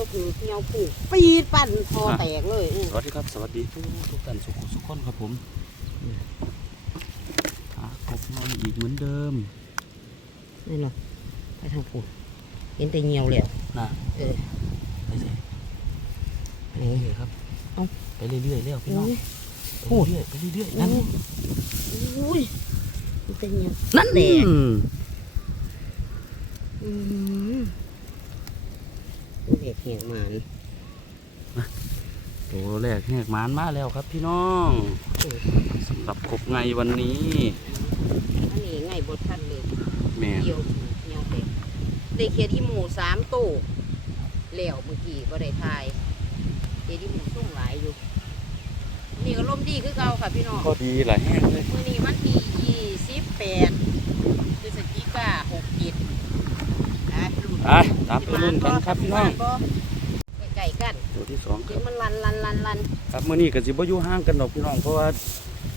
เราถือเหี่ยวผูกปีดปั่นคอแตกเลยอื้อสวัสดีครับ สวัสดีทุกทุกท่านสุขุสุขคนครับผมหากบมาอีกเหมือนเดิมนี่เนาะไปทางผูกเห็นแต่เหี่ยวแล้วนะเออไปสิไปนี่เรื่อยๆครับเอ้าไปเรื่อยๆเรื่อยพี่น้องโอ้ยไปเรื่อยๆไปเรื่อยๆนั่นอุ้ยเห็นแต่เหี่ยวนั่นแตกอืมอืมเด็กเหี่ยวหมานตัวแรกแหกหมานมาแล้วครับพี่น้องเออสำหรับกบไงวันนี้อันนี้ไงบททันเลยแม่เหี่ยวถูกเหี่ยวแตกได้เคียที่หมูสามตู้แล้วเมื่อกี้ก็ได้ทายเคียที่หมูส่งหลายอยู่นี่ก็ลมดีคือเก่าค่ะพี่น้องก็ดีหลายแห้งเลยมื่อนี้วันที่ยี่สิบแปดพฤศจิกาหก จิตอะลุ้นอะตามไปรุ่นกันครับพี่น้องไก่กันตัวที่สองคเดี๋รัยวบมันลันลันลันลันครับมื่อนี้ก็สิบ่อยู่ห่างกันดอกพี่น้องเพราะว่า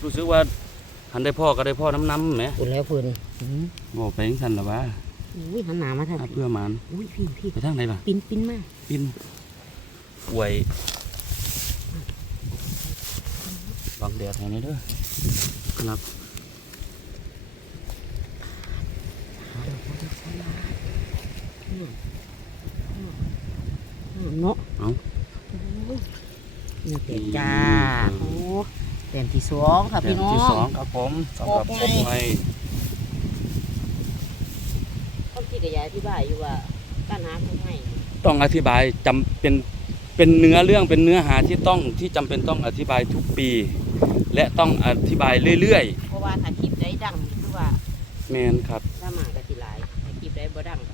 รู้สึกว่าหันได้พ่อก็ได้พ่อน้ำน้ำๆแหมอุ่นแล้วเพื่อนบอกไปยังสันหรอวะอุ้ยหันหนามาทางถ้าเพื่อหมันอุ้ยพี่พี่ไปทางไหนล่ะปิ้นปิ้นมากปินป่วยบังแดดให้หน่อยเด้อครับ เนาะเอานี่เต็มจ้าโอ้เต็มที่สองค่ะแดพี่ดน้อที่สองงครับผมสำหรับโอ้กบไงไงต้องที่กระยายที่บ้านอยู่ว่าการหาคนให้ต้องอธิบายจำเป็นเป็นเนื้อเรื่องเป็นเนื้อหาที่ต้องที่จำเป็นต้องอธิบายทุกปี และต้องอธิบายเรื่อยเพราะว่าถ้าคลิปได้ดังคือว่าๆแมนครับถ้ามากระสิหลายถ้าคลิปได้บ่ดังก็แล้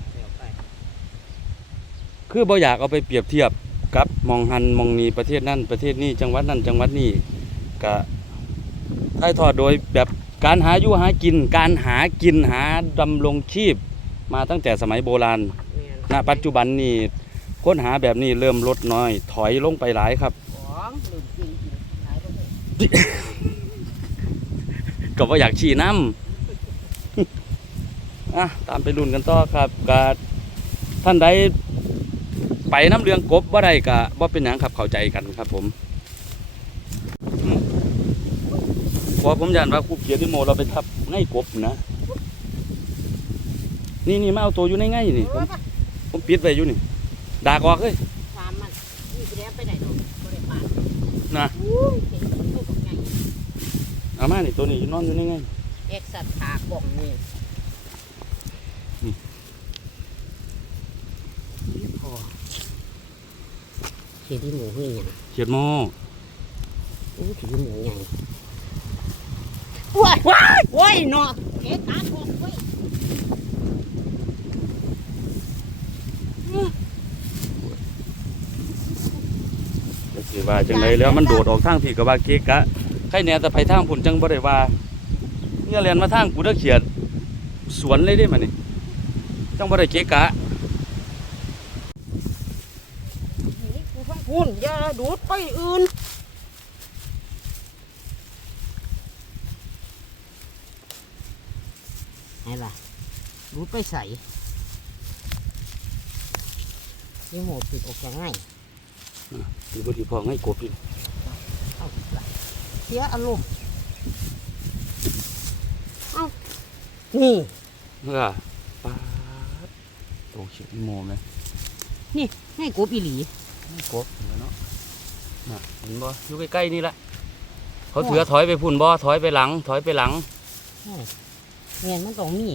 วไป คือบ่อยากเอาไปเปรียบเทียบกับมองหันมองนี้ประเทศนั่นประเทศนี้จังหวัดนั่นจังหวัดนี้ก็ถ่ายทอดโดยแบบการหาอยู่หากิน การหากินหาดำรงชีพ มาตั้งแต่สมัยโบราณนณปัจจุบันนี้ค้นหาแบบนี้เริ่มลดน้อย ถอยลงไปหลายครับก็ว่าอยากฉี่น้ำอะตามไปรุ่นกันต่อครับกาท่านใด ไปน้ำเรืองกบว่าใดกะว่าเป็นหยังครับเข้าใจกันครับ ผมอืมเพอผมยันว่าครูเกียรติโมเราไปทับง่ายกบนะนี่นี่มาเอาตัวอยู่ในง่ายนี่เอผมอปะผมปิดไว้อยู่นี่ดากออกเลยถามมันนี่สิได้ไปไหนดอกบ่ได้มานะอุ้ยเห็นมันตัวกับไงเอามานี่ตัวนี้นอนอยู่ในง่ายเอ็กซ์ขากล่องนี่นี่ นี่พอเขียนที่หมูเฮ้ยหยังเขียดโมอู้เขียนที่หมูใหญ่ว้ายว้ายว้ายเนาะเอ็กซ์ขาทองเว้ยก็สิว่าจังไดแล้วมันโดดออกทางพี่ก็ว่าเกะกะใครแหน่แต่ไปทางผุนจังบ่ได้ว่าเนี่ยเรียนมาทางกูเด้อเขียดสวนเลยได้มานี่จังบ่ได้เกะกะ นี่กูทั้งพูนอย่าดูดไปอื่นไงล่ะดูดไปใส่ยี่หมูปิดออกยังไงอยู่บ่ที่พอให้กบอยู่เอาล่ะเสียอารมณ์เอานี่เมื่อปาดโตเขียดอีโมไหมให้กบอีหลีให้ กบเห็นเนาะน่ะเห็นบ่อยู่ใกล้ๆนี่ละเขาเถือถอยไปพุ่นบ่ถอยไปหลัง ถอยไปหลังเงียนมันต้องมี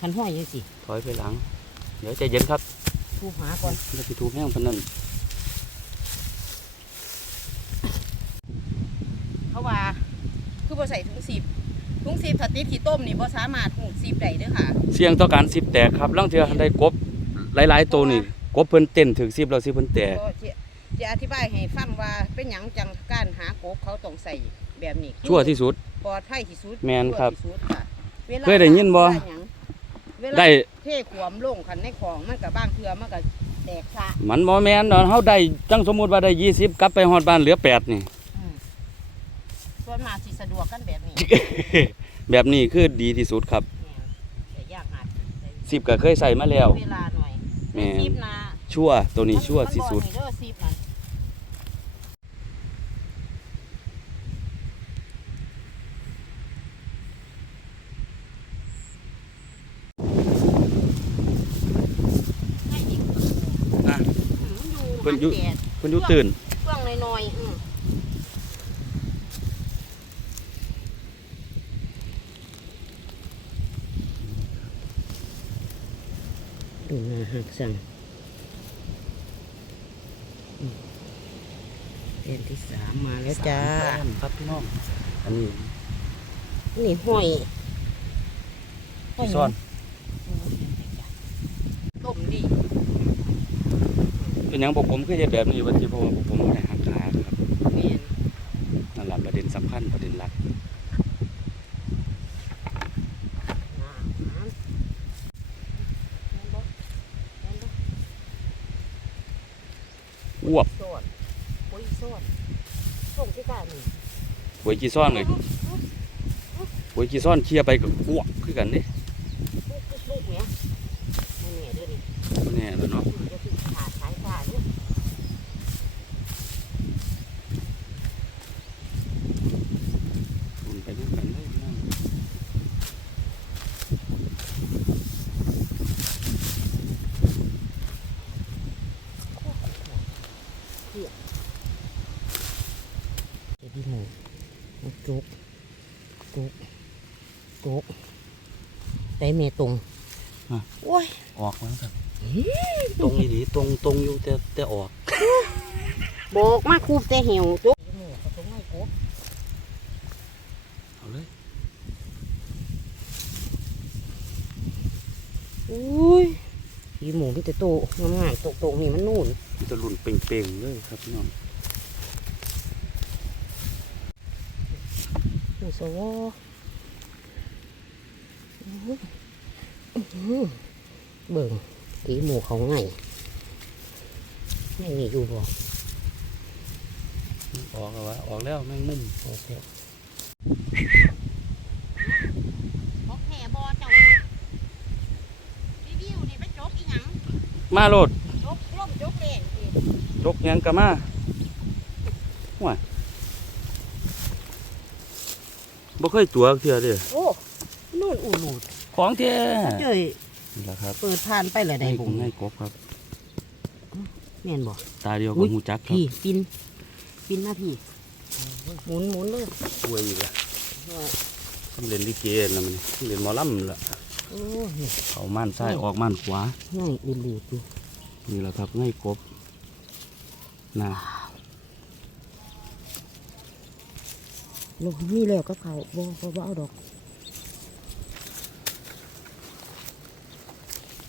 คันห้อยยังสิถอยไปหลัง เดี๋ยวใจเย็นครับทูหาก่อนแล้วสิถูกแห้งปานนั้นเขาว่าคือบ่ใส่ถุงสีบถุงสีบถ้าติดขี้ต้มนี่บ่สามารถหูดสีบได้เด้อค่ะ เสี่ยงต่อการสิบแตกครับลางเทื่อได้กบหลายๆตัวนี่กบเพิ่นเต้นถึงสิบแล้วสิเพิ่นแตกก็ จะจะอธิบายให้ฟังว่าเป็นหยังจังการหากบเขาต้องใส่แบบนี้คือชั่วที่สุด ปลอดภัยที่สุดแม่นครับชั่วที่สุดค่ะวลาเคยได้ยินบ่เวลาหยังเวลาได้เทขวมลงคันในของมันก็บางเทื่อมันก็แตกซะ มันบ่แม่นดอกเฮาได้จังสมมุติว่าได้ 20 กลับไปฮอดบ้านเหลือ 8 นี่อืมส่วนมากสิสะดวกกันแบบนี้ แบบนี้คือดีที่สุดครับแม่นแต่ยากหาแต่10ก็เคยใส่มาแล้ว เวลาหน่อยแม่นคลิปนะชั่วตัวนี้ชั่วที่สุด มันบ่ให้เด้อซีบมัน ให้อีก อะ อืมมันอยู่ เพิ่นอยู่หัแดดเพิ่นอยู่ตื่นเครื่องน้อยๆอืมดูนาหักสั่งเดือนที่สามมาแล้วจ้า สมแต้มครับพี่น้อง อันนี้นี่ห้อยพี่ซ่อน ต้มดี เป็นยังพวกผมคือเฮ็ดแบบนี้ว่าที่เพราะว่าพวกผมบ่ได้หักขาครับเมียนนั่นแหละประเด็นสำคัญประเด็นหลักน้ำน้ำแม่นบ่แม่นบ่อ้วบสดโอ้ยสดส่งที่การนี่หวยกี่ซ่อนเลยหวยกี่ซ่อนเคลียร์ไปกับอ้วกคือกันเด้ลูกลูกเนี่ยไม่แน่เด้อนี่ บ่แน่แล้วเนาะขาดสายขาดเนี่ย คุณไปด้วยกันเลยพี่น้อง เดี๋ยวพี่หมูเอาจุกจุกจุกได้ เมตรงโอ้ยออกแล้วครับตรงนี้ตรงตรงอยู่แต่แต่ออกโบกมาคูบแต่เหี่ยวจุกหมูเขาตรงไหนกูเอาเลยอุ้ยพี่หมูพี่แต่โตงามงามๆตรงๆนี่มันนู่นมันจะหลุ่นเป่งๆเลยครับพี่น้องหนูสวออุ้ยอื้อหือ เบิ่งพี่หมูเขาไงไม่มีอยู่บ่ออกแล้ววะออกแล้วแมงมุมโอเคบอกแห่บอเจ้ารีวิวนี่ไปจกอีหยังมาโลดจกล่มจกเล่นสิจกหยังกะมาห่วยบ่เคยตัวเทื่อเด้อโอ้นู่นอูหลูด ของแท้เจ้ยนี่แหละครับเปิดผ่านไปเลยได้ให้บุผมให้กบครับแม่นบ่ตาเดียวอุ๊กับยหูจักครับพี่ปินปินมาพี่หมุนหมุนเลยป่วยอีกแล้วทำเล่นลิเกนะมันนี่เล่นหมอลำละโอ้นี่เขาม่านซ้ายออกม่านขวาง่ายอูหลูดอยู่นี่แหละครับง่ายกบนะลงนี่แล้วกับเขาบ่บ่บ่เอาดอก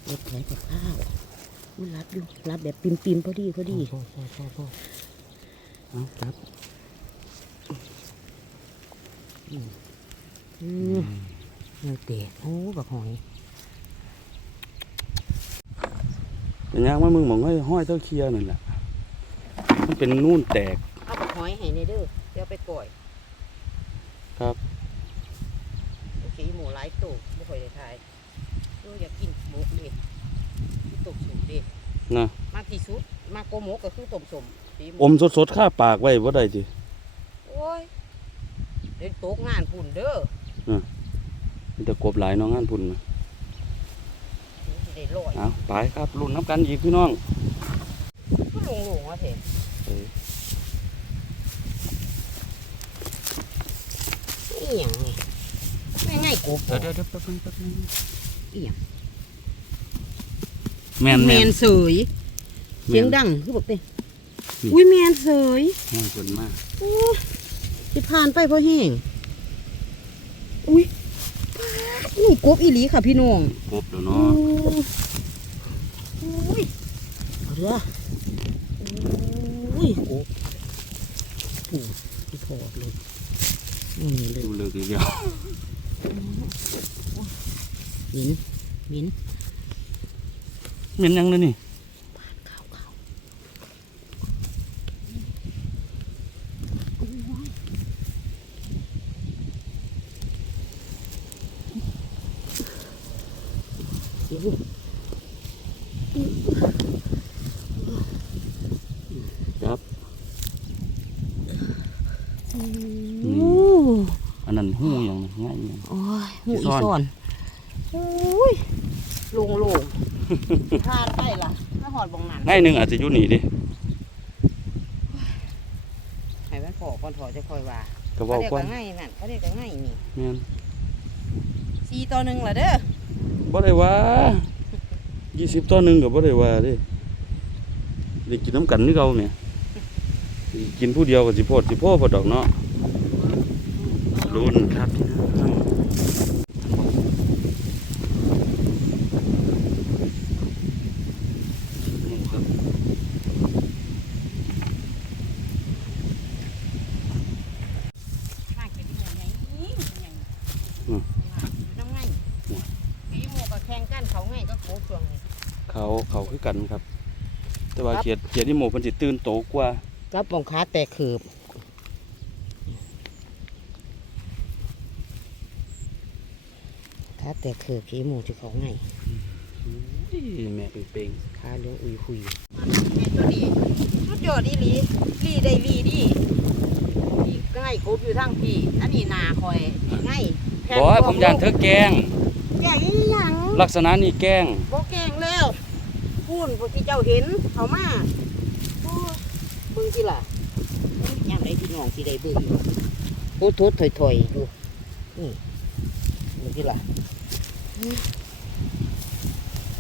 เล็ดไหลกับข้าวมันรับอยู่รับแบบปิมปิมๆพอดีพอดีพ่อพ่อพ่อพ่อเอาครับอืมเงาเตะโอ้บักหอยเป็นยังว่ามึงมองห้อยห้อยเต้าเคียนั่นแหละมันเป็นนู่นแตกเอาบักหอยให้ในเด้อเดี๋ยวไปปล่อย ครับโอเคหมูหลายตัวไม่ค่อยได้ทายเอออยากกินหมูดิที่ ตกสูงดินะมากที่สุดมากกว่าหมูก็คือต้มสมปีหอมสดๆข้าปากไว้บ่ได้จิโอ้ยเดี๋ยวตกงานปุ่นเด้อมีแต่กบหลายเน้องงานพุ่นนะถึงสิได้ลอยเอาไปครับรุ่นน้ำกันอีกพี่น้องก็ลงลงว่าเถอะไปอีหยังนี่ไม่ง่ายกบเดี๋ยวเดี๋ยวเดี๋ยวแป๊บนึงแป๊บนึง อีหยัง แมนแมแมนนเสยเสียงดังคือบอกเต้นี่อุ้ยแมนเสยแห้งคนมากโอ้ยสิผ่านไปเพราะแห้งอุ้ยป๊าดนี่กบอีหลีค่ะพี่น้องกบเดี๋ยวโอ้เนาะโอ้ยเอาเด้อโอ้ยกบผูดที่พอดเลยนี่เลย ดูเลยทีเดียว หมินหมิน เหม็นยังเลยนี่ครับอันนั้นหูยังง่ายอย่างโอ้ยหูอีซ่อน อดบองนั้นง่ายหนึ่งอาจจะอยู่นี่ดิให้มันพอก่อนถอจะค่อยว่าก็เขาเว้าเรียกก่อว่านง่ายนั่นเขาเรียกว่าง่ายนี่แม่นสี่ต่อหนึ่งล่ะเด้อบ่ได้ว่า20ต่อหนึ่งก็บ่ได้ว่าเด้ได้กินน้ำกันนี่เก่าแหม่กินผู้เดียวก็สิโพดสิโพบ่ดอกเนาะลุ้นครับพี่น้องนี่ครับ ข้างเป็นหมูไงนี่ยังต้องง่ายไอ้หมูกับแข่งกันเขาง่ายก็โคช่วงนี้เขาเขาคือกันครับ แต่ว่าครับเขียดเขียดนี่หมูเพิ่นสิตื่นโตกว่ากับปองขาแตกขืบขาแตกขืบขี้หมูที่เขาง่ายอุ้ยแม่เป่งขาเลี้ยงอุยคุยแม่ตัวดีสุดยอดดีหลีลีได้ลีดีดีง่ายกบอยู่ทางพี่อันนี้นาคอยง่ายๆบอกให้ผมยานเธอแกล้ง แกงอีหยังลักษณะนี้แกล้งบ่แกงแล้วพูนพวกที่เจ้าเห็นเขามาโอ้เบิ่งสิล่ะยามใดที่น้องสิได้เบิ่งอยู่โอ้ทุดถอยๆอยู่นี่เบิ่งสิล่ะ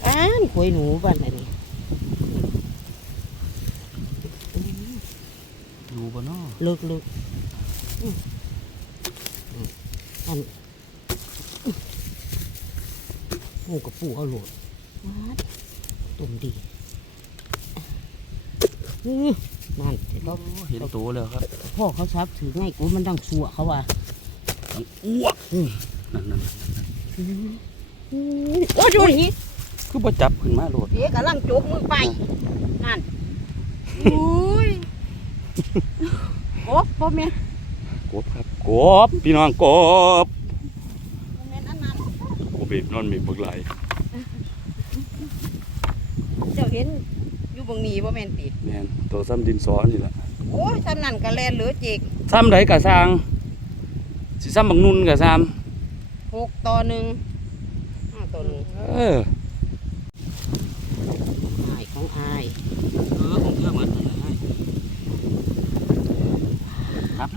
อ้านขวยหนูบ้านอันนี้อยู่บ่เนาะเลิกเลิกอืมอืมอันอื้อ หมูกับปูเอาโหลดว้าดตุ่มดีอื้อนั่นเดี๋ยวเขาเห็นโตแล้วครับ พ่อเขาซับถือง่ายกูมันดังสัวเขาว่าทั้งอ้วกนั่นนั่นโอ้ยดูนี่คือบ่จับขึ้นมาโลดเด็กกำลังจกมือไป นั่นอุ้ยโอ้พ่อแม่กบครับกบพี่น้องกบ พ่อแม่นอันนั้น กบเบ็ดนอนมีบักหลายเจ้าเห็นอยู่บางนีพ่อแม่นติแม่นโตซ้ำดินสอนี่ล่ะโอ้ยทำนั่นกะแลนเหลือเจกซ้ำใดก็สร้างสิซ้ำบักนุ่นก็ซ้หกต่อหนึ่งห้าต่อหนึ่งำเอออายของอาย เออของเธอเหมือนกันเลยครับ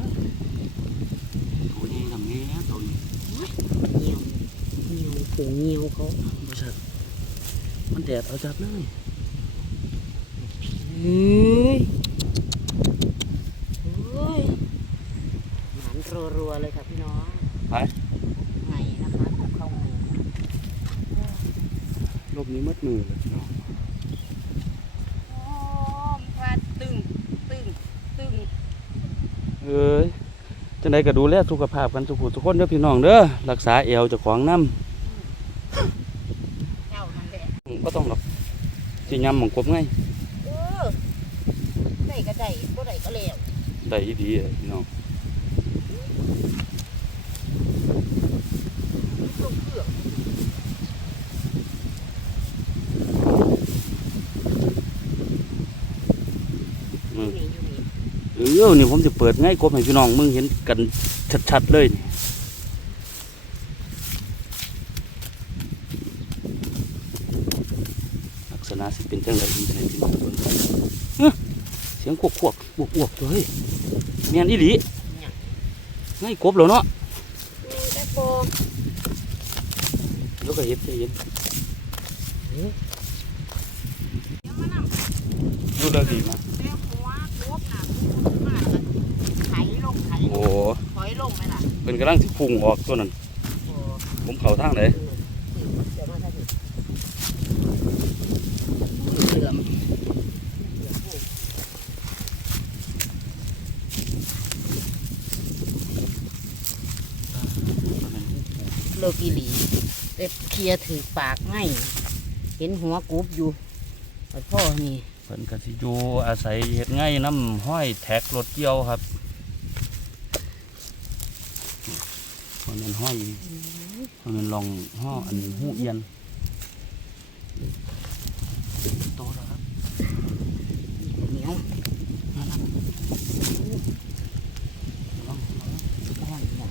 ตัวนี้ทำงี้ตัวนี้ เงียวเงียวผงเงียวเขา บ่ชัดมันแดดเอาจับเลยเฮ้ยเฮ้ยหมันรัวๆเลยค่ะพี่น้องไปไงนะคะเข้าไงลบนี้มัดมือเลยพี่น้องโอ้มพาดตึงตึงตึงเอ้ยจังไดก็ดูแลสุขภาพกันสุขุทุกคนเด้อพี่น้องเด้อรักษาเอวเจ้าของน้เจ้านั่นแหละำก็ต้องหรอกสิ ยำหมองกบไงเออได้ก็ได้บ่ได้ก็แล้วได้อีดีอะพี่น้องลงเครื่องอืมนี่อยู่นี่เออนี่ผมจะเปิดง่ายกบให้พี่น้องมึงเห็นกันชัดๆเลยนี่ลักษณะสิเป็นจังไดอีจังไดพี่น้องเบิ่งเอ้อ เสียงควกควกๆบวกๆตัวเฮ้ยแม่นอีหลีง่ายกบแล้วเนาะนี่แต่พอเดี๋ยวก็เห็นจะเห็นเดี๋ยวมานำดูแล้วดีมาแล้วหัวกบน่ะมาแล้วก็ไถลงไถลโอ้งถอยลงไหมล่ะเป็นกำลังสิพุ่งออกตัวนั้นโอ้ผมเข้าทางไหน ทียถือปากไงเห็นหัวกรุบอยู่พ่อนี่เพิ่นก็สิอยู่อาศัยเห็ดง่ายน้ำห้อยแท็กรถเกี่ยวครับมันเป็นห้อยมันเป็นลองห้ออันหูเอียนโตแล้วครับเหนียวน่ารัลองลองห้อยเนี่ย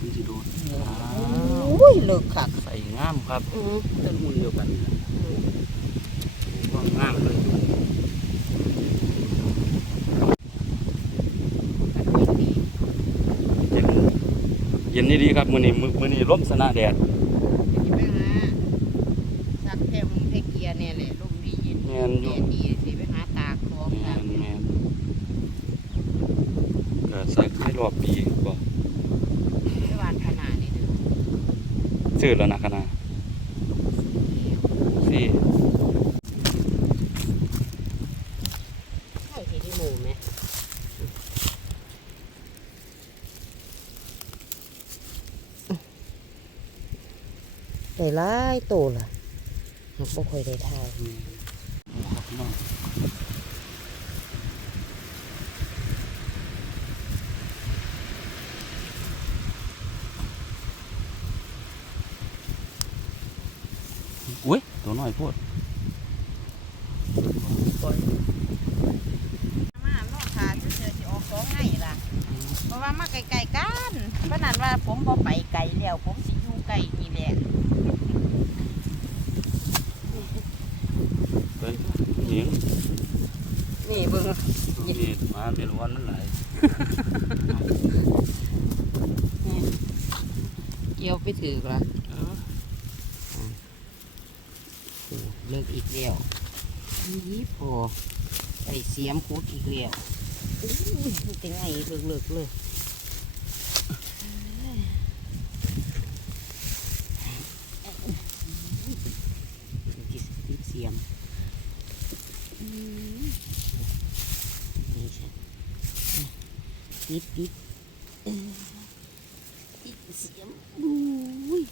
มันจโดนอุ้ยเลิกค่ะามครับอือต้นมูลเดียวกันว่างามเลยเย็นเย็นนี่ดีครับ มื้อนี้มื้อมื้อนี้ร่มสนะแดดไปหาสักแถวเทเกียเนี่ยแหละลมดีเย็นแม่นอยู่แดดดีสิไปหาตากของแม่ตากนแม่นก็สักให้รอบปีบ่ไปหวานขนาดนี้เด้อซื้อแล้วนะคณะสิ ใช่ที่ที่หมู่ไหม ได้หลายโตล่ะบ่ค่อยได้ทาย ครับพี่น้องอุ้ยตัวน้อยโพด มาเนาะค่ะเจอสิออกของไงล่ะ เพราะว่ามาไกลๆกันเพราะนั้นว่าผมบ่ไปไกลแล้วผมสิอยู่ไกลนี่แหละ เฮ้ย หญิงนี่เบิ่งนี่มาเป็นวันมันหลายเกี่ยวไปถือกละเลิกอีกแล้วนี่พอไอเสียมคุดอีกแล้วอู้ยมันจะไงเลิกเลิกเลยติดเสียมอืมนี่ใช่ติดติดเออติดเสียมอุ้ยอืมอืม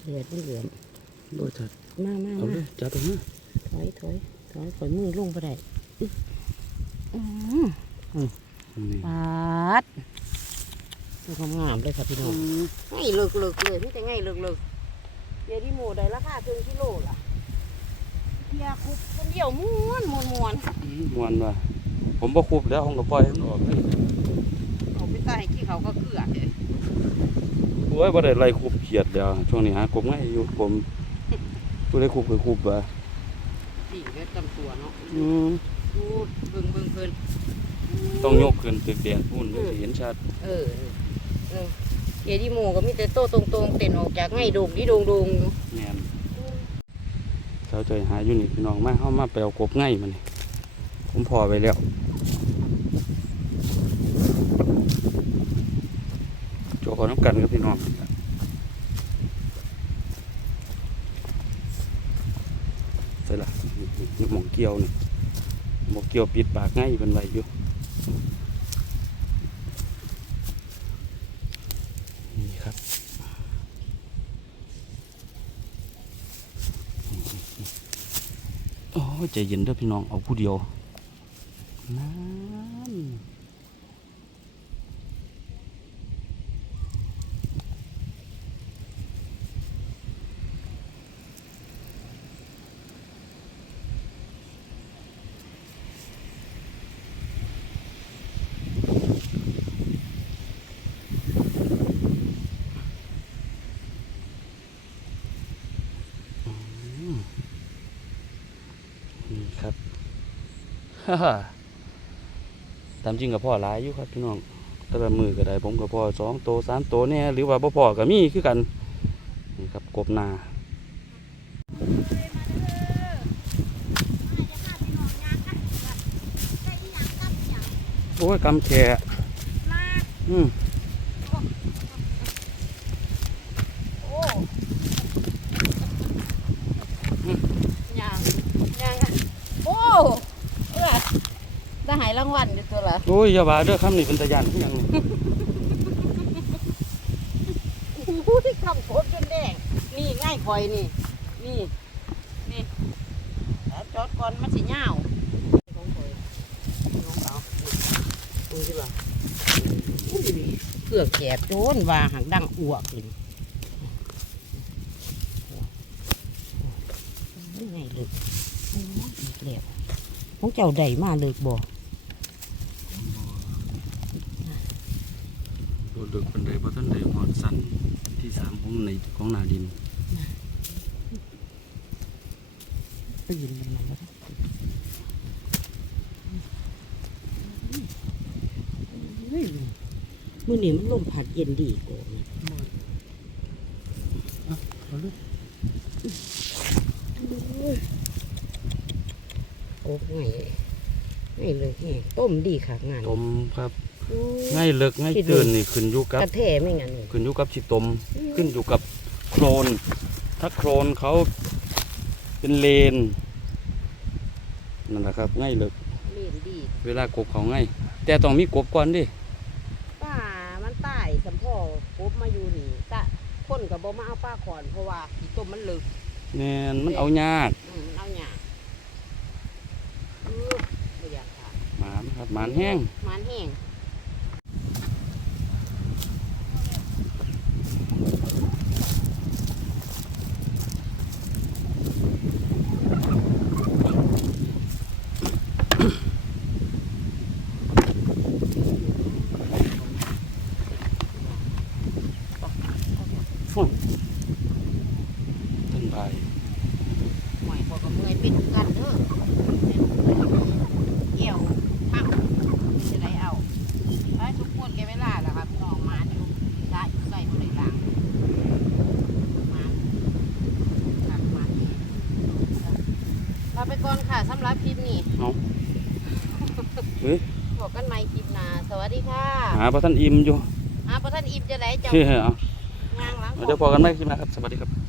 เหลือดเหลือมโดยจัดมามาเอาเลมายจัดตรงนี้ถอยถอยถอยถอยมือลงไปได้อื้ออืมนี่ปาดดูความงามเลยครับพี่น้องง่ายเลิกเลิกเลยนี่แต่ง่ายเลิกเลิกเดี๋ยวที่หมูได้ราคาครึ่งกิโลล่ะเพียคุบคนเดียวม้วนม้วนม้วนมวนว่ะผมบ่คุบแล้วผมก็ปล่อยให้มันออกเลยเอาไปใส่ที่ เขาก็เกลือเลยโอ้ยบ่ได้ไล่คุบเขียดแล้วช่วงนี้หากบง่ายอยู่ผมผู้ได้คุบก็คุบว่ะสี่เม็ดจำตัวเนาะอืมดูเบิ่งเบิ่งเพิ่นต้องยกขึ้นตึกแดดพุ่นเพื่อสิเห็นชัด เออเออเดี๋ยวที่หมูก็มีแต่โตตรงๆเต้นออกจากง่ายโด่งดีโด่งโด่งอยู่แม่นสาวใจหาอยู่นี่พี่น้องมาเฮามาไปเอากบง่ายมานี่ผมพอไปแล้วโจขอ น้ำกันกับพี่น้องใส่ละนี่หมองเกี่ยวนี่หมองเกี่ยวปิดปากง่ายเป็นไรอยู่นี่ครับโอ้ใจเย็นเด้อพี่น้องเอาผู้เดียวนั่นนี่ครับ ฮ่าฮ่า ตามจริงกับพ่อหลายอยู่ครับพี่น้องแต่ละมือก็ได้ผมกับพ่อสองโตสามโตเนี่ยหรือว่าบ่พ่อก็มีคือกันนี่ครับกบนาโอ้ยกำแขอืม โอ้ยางยางอะโอ้เออได้หายราง วัลอยู่ตัวละโอ้ยอย่าว่าเด้อคำนี้เป็นตะยานคือหยังนี่อู้ที่คำโคตรจนแดง นี่ง่ายคอยนี่ นี่ นี่เอาจอดก่อนมันสิยาวของข้อยของเขาดูสิล่ะอุ้ยเกือกแกบโจนว่าหักดังอ้วกเลยนี่ไงเลยโอ้ยอีกแล้วของเจ้าใดมาเลยบ่ บดึกปานใดบ่ทันได้ฮอดสั้นที่สามของในของนาดินไปยินมันมาแล้วเฮ้ยมื้อนี้มันลมผัดเย็นดีกว่าเลย โอ้ง่ายง่ายเลยแห้งต้ มดีค่ะงานต้มครับโอ้ยง่ายเลิกง่ายตื่นนี่ขึ้นอยู่กับกระแทไม่งั้นนี่ขึ้นอยู่กับสิต้มขึ้นอยู่กับโครน ถ้าโครนเขาเป็นเลนนั่นแหละครับง่ายเลิกเล่นดีเวลากบเขาง่ายแต่ต้องมีกบก่อนดิป้ามันตายสัมพ่อกบมาอยู่นี่กะคนกับบ่มาเอาป้าขอนเพราะว่าขี้ต้มมันลึกแม่นมันเอายาก อืมมันเอาหยาเออบ่อยากค่ะ หมาน ครับหมานแห้งมันแห้ง ต้นใบ หอยพอกับเมื่อยเป็นคือกันเด้อเกี่ยวพักจะได้เอาไปทุกคนแกเวลาแล้วครับน้องมาอยู่ได้อยู่ใส่บ่ได้ล้างมาครับมาลาไปก่อนค่ะสำหรับคลิปนี้ เฮ้ย บอกกันใหม่คลิปหน้าสวัสดีค่ะ หาพระท่านอิ่มอยู่อาพระท่านอิมจะได้เจ้าเฮ้ยเอางางหล้างเดี๋ยวพอกันไหมคลิปหนะครับ สวัสดีครับ